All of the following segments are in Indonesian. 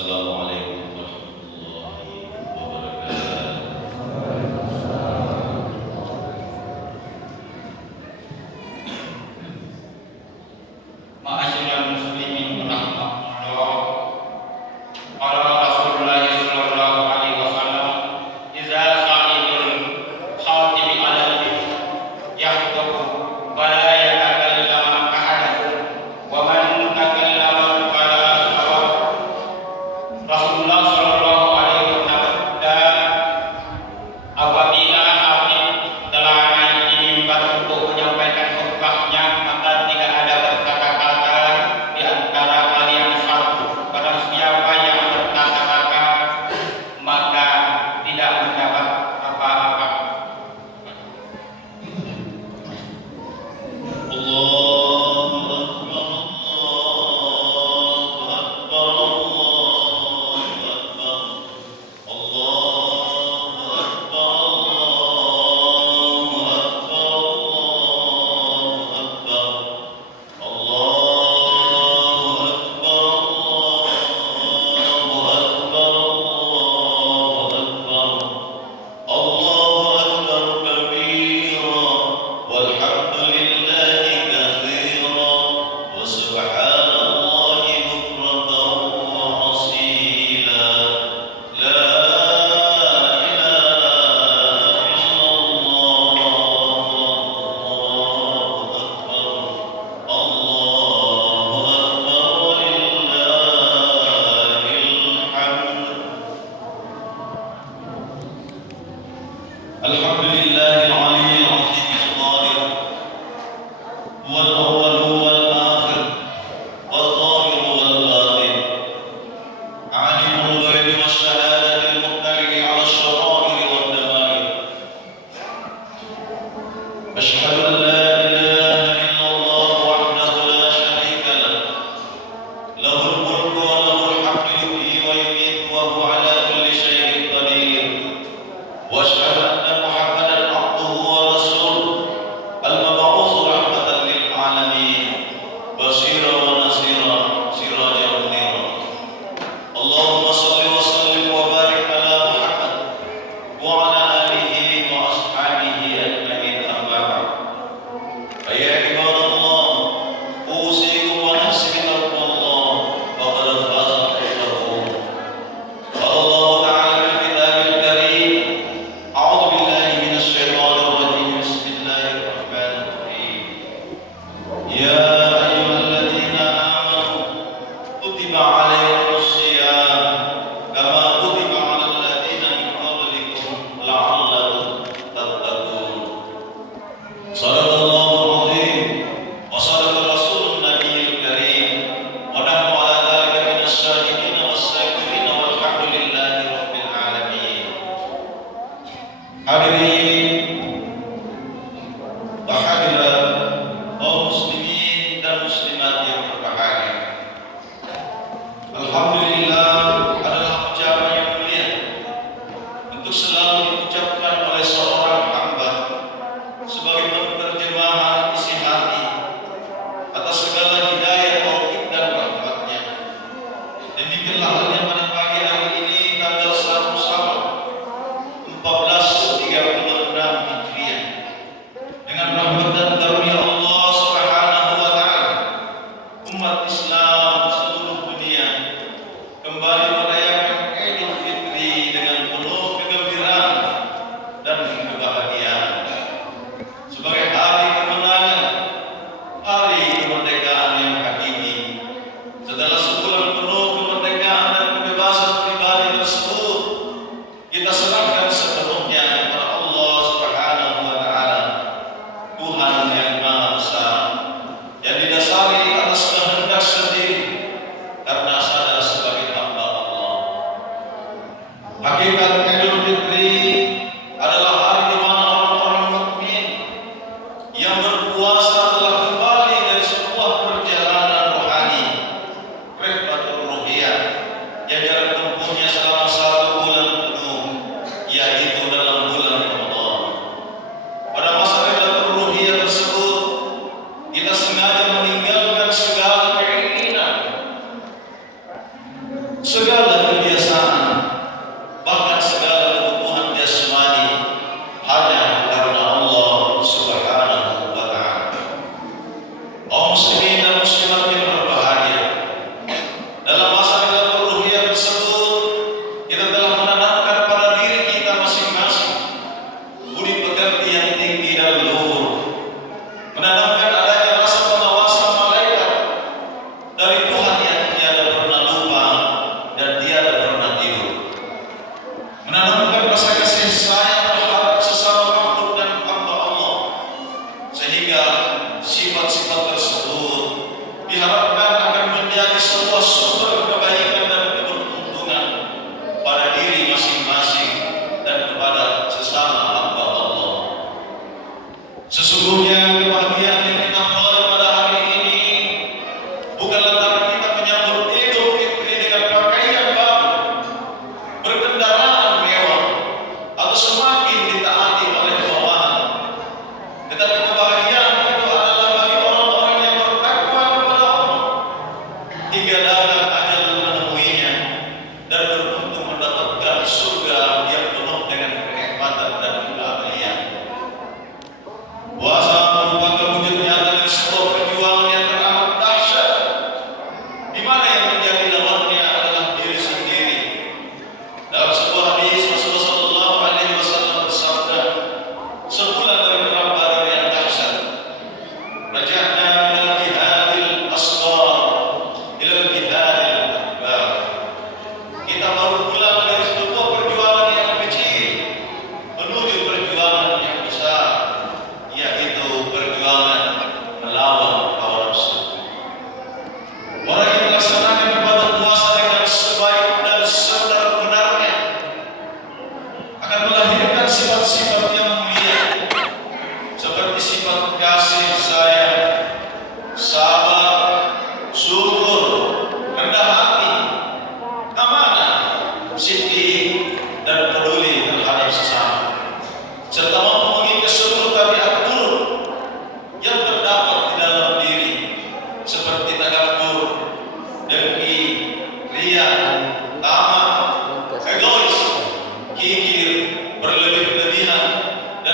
Assalamualaikum warahmatullahi wabarakatuh. Ma'asyiral muslimin rahmatullah. Qala Rasulullah sallallahu alaihi wasallam, "Idza sa'idul khatimi 'ala yahduku fala yatakallam ahadukum wa man takallama fala sawab." Rasulullah sallallahu alaihi wasallam dan apabila khatib telah naik di mimbar untuk menyampaikan khutbahnya, maka tidak ada berkata-kata di antara kalian satu. Barang siapa yang berkata-kata maka tidak mendapat apa-apa. Allahu Akbar, Allahu Akbar, Allahu Akbar, Allahu Akbar, Allahu Akbar, Allahu Akbar, Allahu Akbar, Allahu Akbar kabira walhamdulillahi katsira wa subhanallahi bukratan wa asila. La ilaha illallah, Allahu akbar, Allahu akbar, walillahil hamd. Alhamdulillahil aliyyil azimil qadir, huwal awwal huwal akhir, wal zahir wal batin, alimul ghaibi wasyahadatil muttali' 'ala asy-syara'ir wad dama'ir. Asyhadu an la ilaha illallah wahdahu la syarika lah, lahul mulku wa lahul hamdu yuhyi wa yumiitu wa huwa 'ala kulli syai'in qadir. Wa asyhadu anna Muhammadan 'abduhu wa rasuluh al-mab'uts rahmatan lil 'alamin, bashiran wa naziran, sirajan munira. Allahumma shalli wa sallim wa barik ala Muhammad wa ala alihi wa ashabihi ajma'in, amma ba'd. Fa ya ibadallah, usikum wa nafsi bi taqwallah, faqad faza al-muttaqun. Qala Allah ta'ala fil kitabil karim, a'udzu billahi minasy syaithanir rajim, bismillahir rahmanir rahim. Ya ayyuhalladzina amanu kutiba 'alaikumus shiyam kama kutiba 'alal ladzina min qablikum la'allakum tattaqun. Shadaqallahul 'azim wa shadaqa rasulun nabiyil karim wa nahnu 'ala dzalika minasy syahidin was-sakirin walhamdulillahi rabbil alamin. Hadirin wa hadirat kaum muslimin dan muslimat yang berbahagia. Alhamdulillah adalah ucapan yang mulia untuk selalu diucapkan oleh seorang hamba sebagai penerjemahan isi hati atas segala hidayah, taufik dan rahmatnya. Demikianlah halnya pada pagi hari ini tanggal 1 Syawal 1436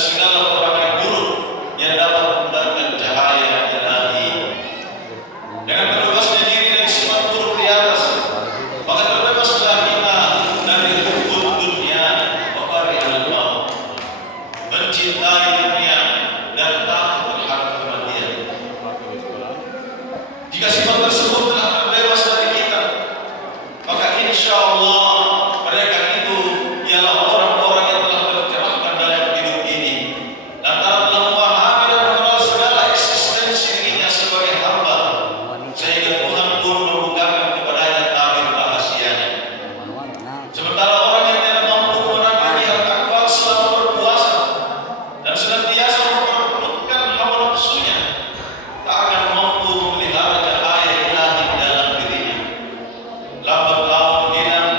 segala orang yang buruk yang dapat membenarkan cahaya ilahi. Dengan terbebasnya diri dari sifat buruk di atas, maka terbebaslah kita dari hukum dunia, waqari'al maut, mencintai dunia dan takut terhadap kematian. Jika sifat tersebut telah terbebas dari kita, maka insya Allah mereka itu ialah orang-orang yang telah tercerahkan dalam hidup ini, lantaran telah memahami dan mengenal segala eksistensi dirinya sebagai hamba, sehingga Tuhan pun membukakan kepadanya tabir rahasianya. Sementara orang yang tidak mampu menahan jihad akbar selama berpuasa dan senantiasa memperlutkan hawa nafsunya, tak akan mampu memelihara cahaya ilahi di dalam dirinya. Lambat laun hilang,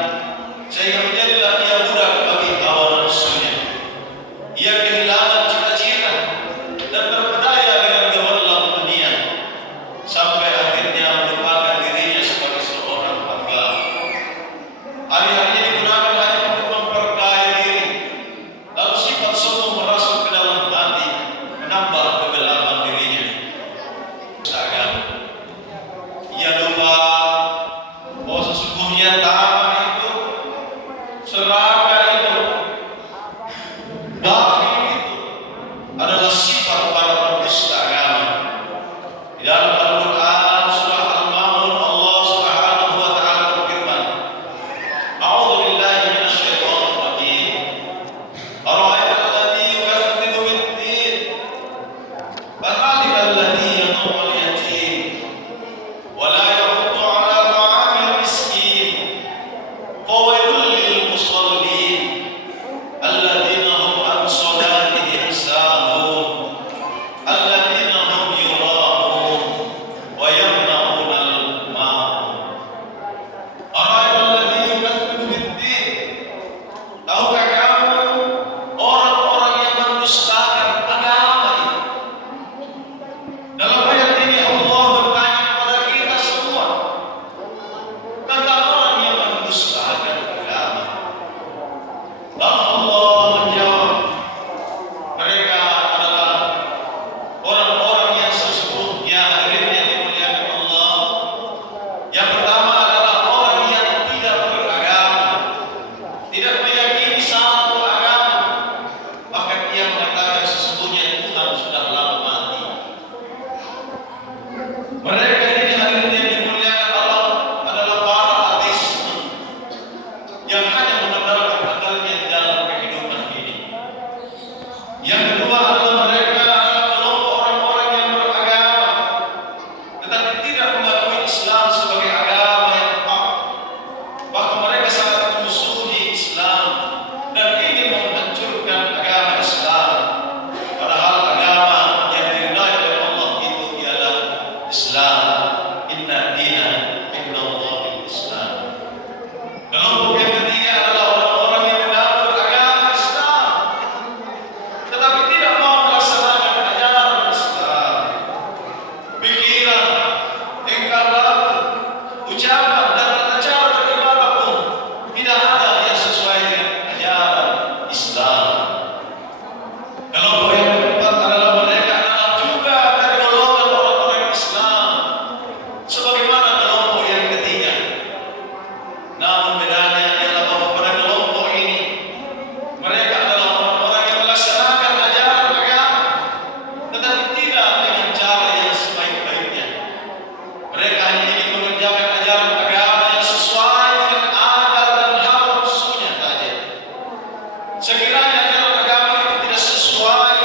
sehingga menjadilah ia budak bagi hawa nafsunya. Ia kehilangan cita-cita dan terpedaya dengan gemerlap dunia, sampai akhirnya melupakan dirinya sebagai seorang hamba. Hari-harinya digunakan hanya untuk memperkaya diri, lalu sifat sombong merasuk ke dalam hati, menambah kegelapan dirinya. Agama. Ia lupa bahwa sesungguhnya tamak itu, serakah itu, bakhil itu adalah sifat para pendusta agama. Di dalam Al-Quran surah Al-Maun, Allah Subhanahu wa taala berfirman, "A'udzu billahi minasyaitonir rajim. Ara'aita alladzi yukadzibu bid-din, fadhalika alladzi yad'u al-yatim wa la yahuddu 'ala ta'amil miskin. Fawailul lil musallin alladzina hum an salatihim sahun, alladzina hum yura'un wa yamna'una al-ma'un." Ara'aita alladzi yukadzibu bid-din. Tahukah kamu orang-orang yang mendustakan agama itu? Dalam ayat ini Allah bertanya kepada kita semua tentang orang yang mendustakan agama. Lalu Allah menjawab, mereka adalah orang-orang yang sesungguhnya, hadirin yang dimuliakan Allah. Yang pertama adalah orang yang tidak beragama, tidak meyakini satu agama, maka dia mengatakan sesungguhnya Tuhan sudah lama mati. Mereka ini, hadirin yang dimuliakan Allah, adalah para ateis yang hanya mengandalkan akalnya di dalam kehidupan ini. Yang kedua adalah mereka adalah kelompok orang-orang yang beragama tetapi tidak mengakui Islam sebagai agama yang hak. Bahkan mereka sangat memusuhi Islam dan ingin menghancurkan agama Islam, padahal agama yang diridai oleh Allah itu ialah Islam. Inna dina indallahi Islam. Kelompok yang ketiga adalah orang-orang yang mengaku agama Islam tetapi tidak mau melaksanakan ajaran Islam. Pikiran, tingkah laku, ucapan dan tata cara beribadah pun tidak ada yang sesuai dengan ajaran Islam. Kelompok yang keempat adalah mereka adalah juga dari golongan orang-orang Islam, sebagaimana kelompok yang ketiga. Namun bedanya ialah bahwa pada kelompok ini mereka adalah orang-orang yang melaksanakan ajaran agama tetapi tidak dengan cara yang sebaik-baiknya. Mereka hanya ingin mengerjakan ajaran agama yang sesuai dengan akal dan hawa nafsunya saja. Sekiranya ajaran agama itu tidak sesuai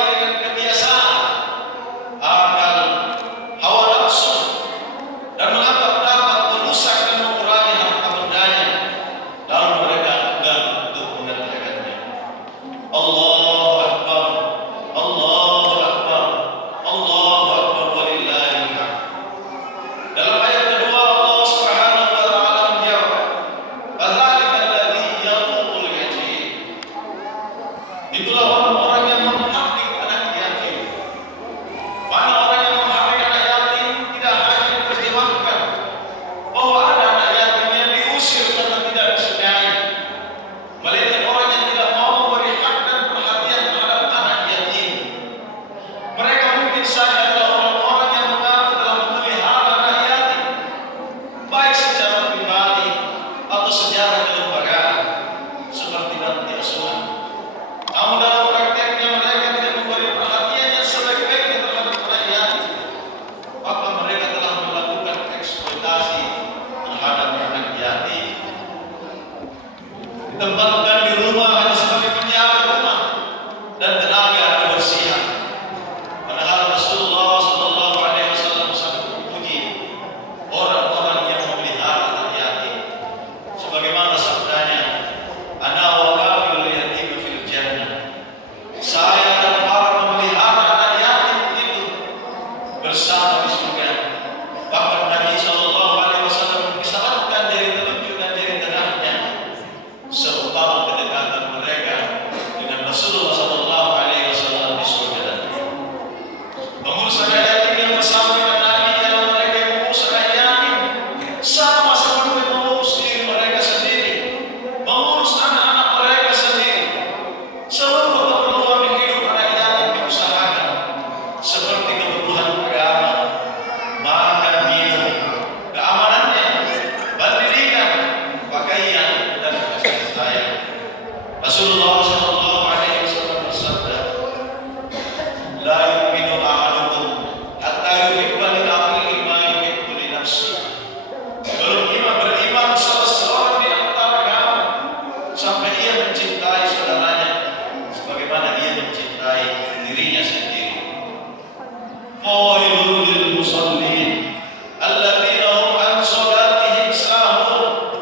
fawailul lil musallin alladzina hum an salatihim sahun.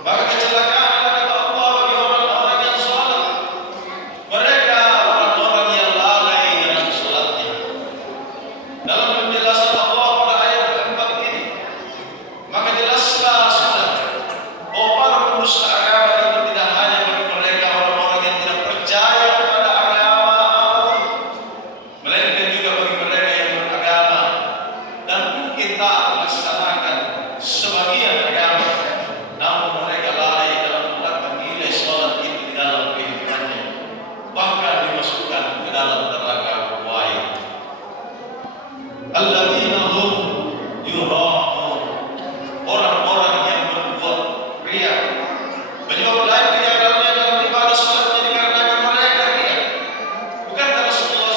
Maka kecelakaan kata Allah bagi orang-orang yang salat. Mereka orang-orang yang lalai dalam salatnya. Dalam penjelasan Allah pada ayat keempat ini, maka jelaslah salat. Oh, para pendusta agama itu tidak hanya bagi mereka orang-orang yang tidak percaya kepada agama apapun, melainkan juga bagi mereka yang beragama dan mungkin tak melaksanakan sebagian agama, namun mereka lalai dalam melakukan nilai salat itu di dalam kehidupannya, bahkan dimasukkan ke dalam neraka buaya. Alladzina hum yura'un, orang-orang yang berbuat riya. Penyebab lain kegagalannya dalam ibadah salatnya dikarenakan mereka riya. Bukankah Rasulullah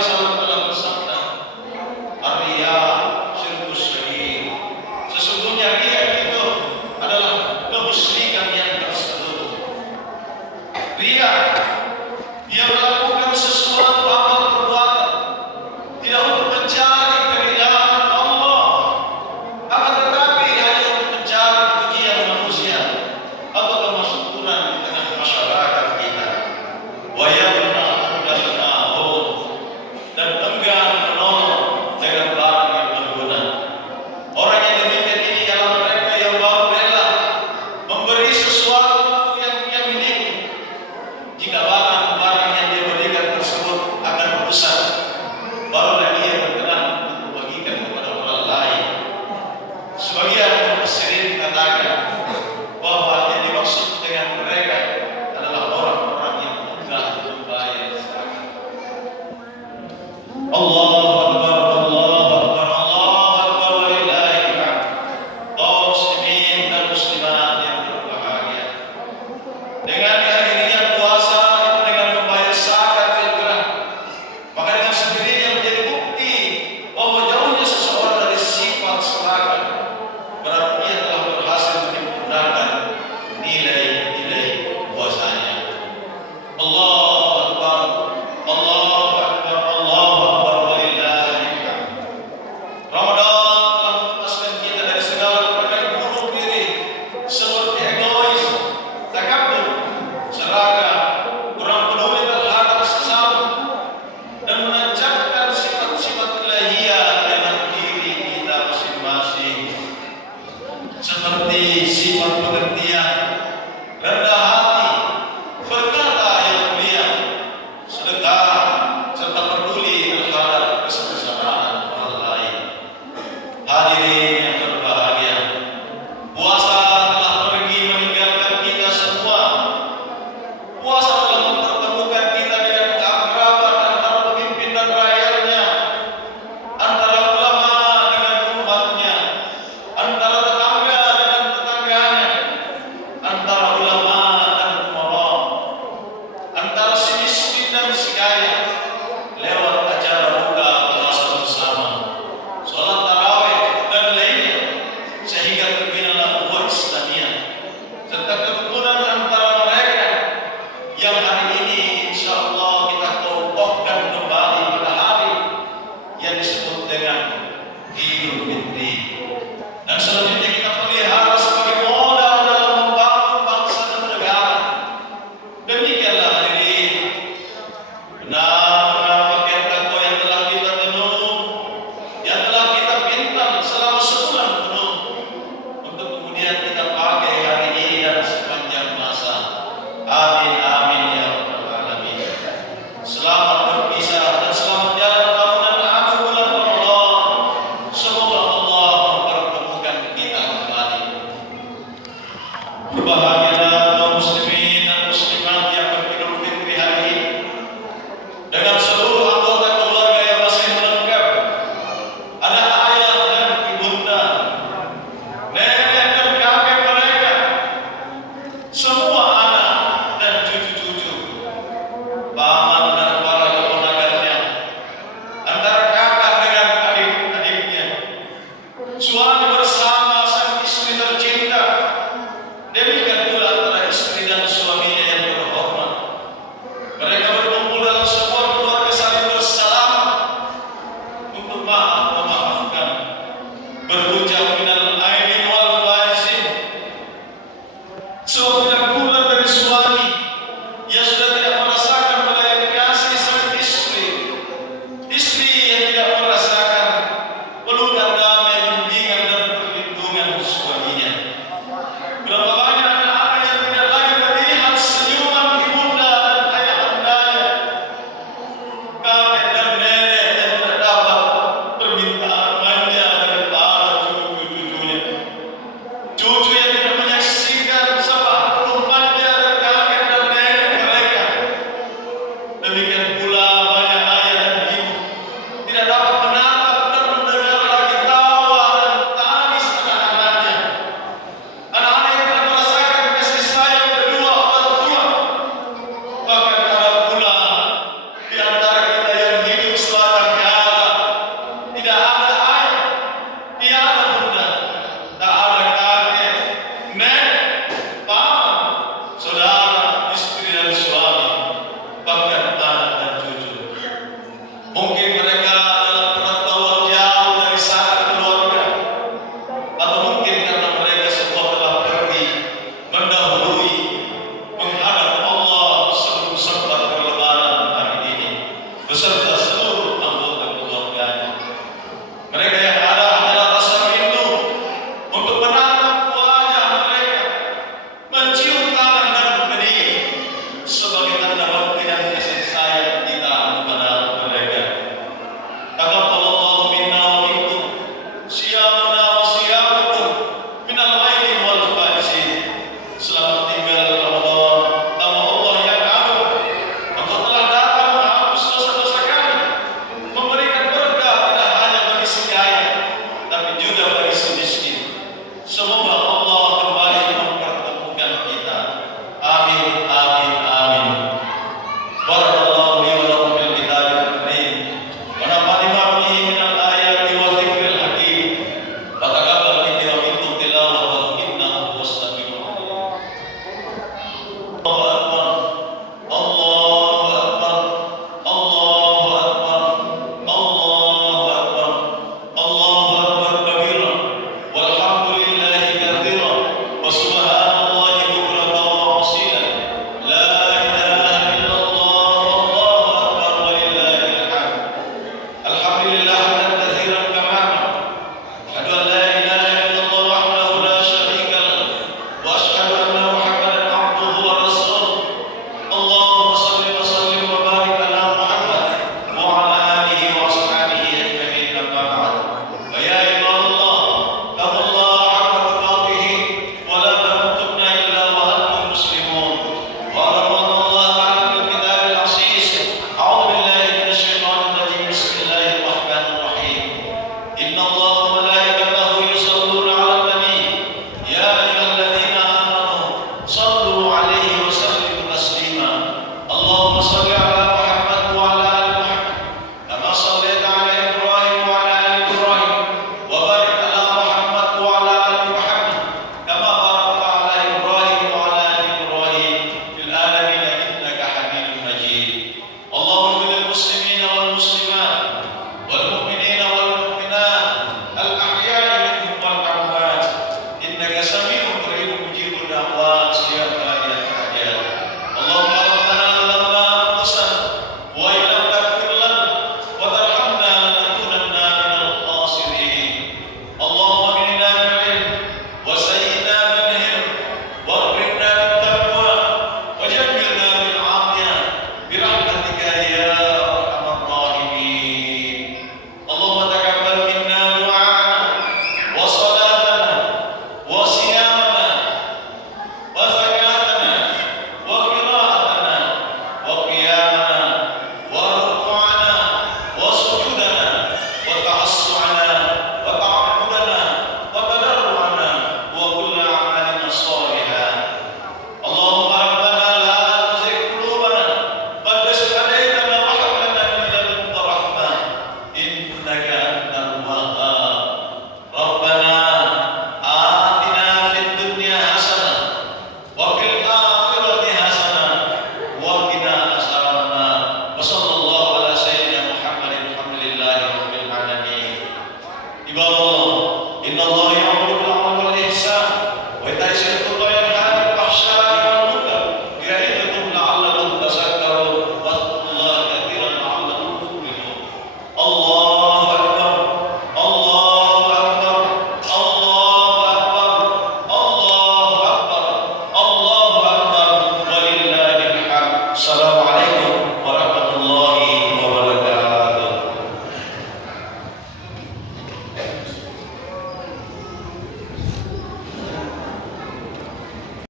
SAW telah bersabda, "Ar-riya syirkus syahid." Sesungguhnya riya itu adalah kemusyrikan yang terselubung. Riya, dia melakukan sesuatu amal perbuatan tidak untuk mencari keridhaan Allah, akan tetapi hanya untuk mencari pujian manusia atau kemasyhuran di tengah masyarakat kita. Wa yamna'u al-ma'hum, dan enggan menolong dengan barang yang berguna. Orang yang demikian ini ialah mereka yang baru rela memberi sesuatu yang ia miliki jika barang-barang yang dia berikan tersebut akan rusak, barulah ia berkenan untuk membagikan kepada orang lain. Sebagian mufassirin mengatakan bahwa yang dimaksud dengan mereka adalah orang-orang yang enggan membayar zakat. Allahu Akbar, Allahu Akbar, Allahu Akbar, walillahil hamd. Kaum muslimin dan muslimat yang berbahagia, dengan diakhirinya puasa itu dengan membayar zakat fitrah, maka dengan sendirinya menjadi bukti bahwa jauhnya seseorang dari sifat serakah, berarti ia telah berhasil menyempurnakan nilai-nilai puasanya. Allahu Akbar, Allahu Akbar, Allahu Akbar, walillahil muslimin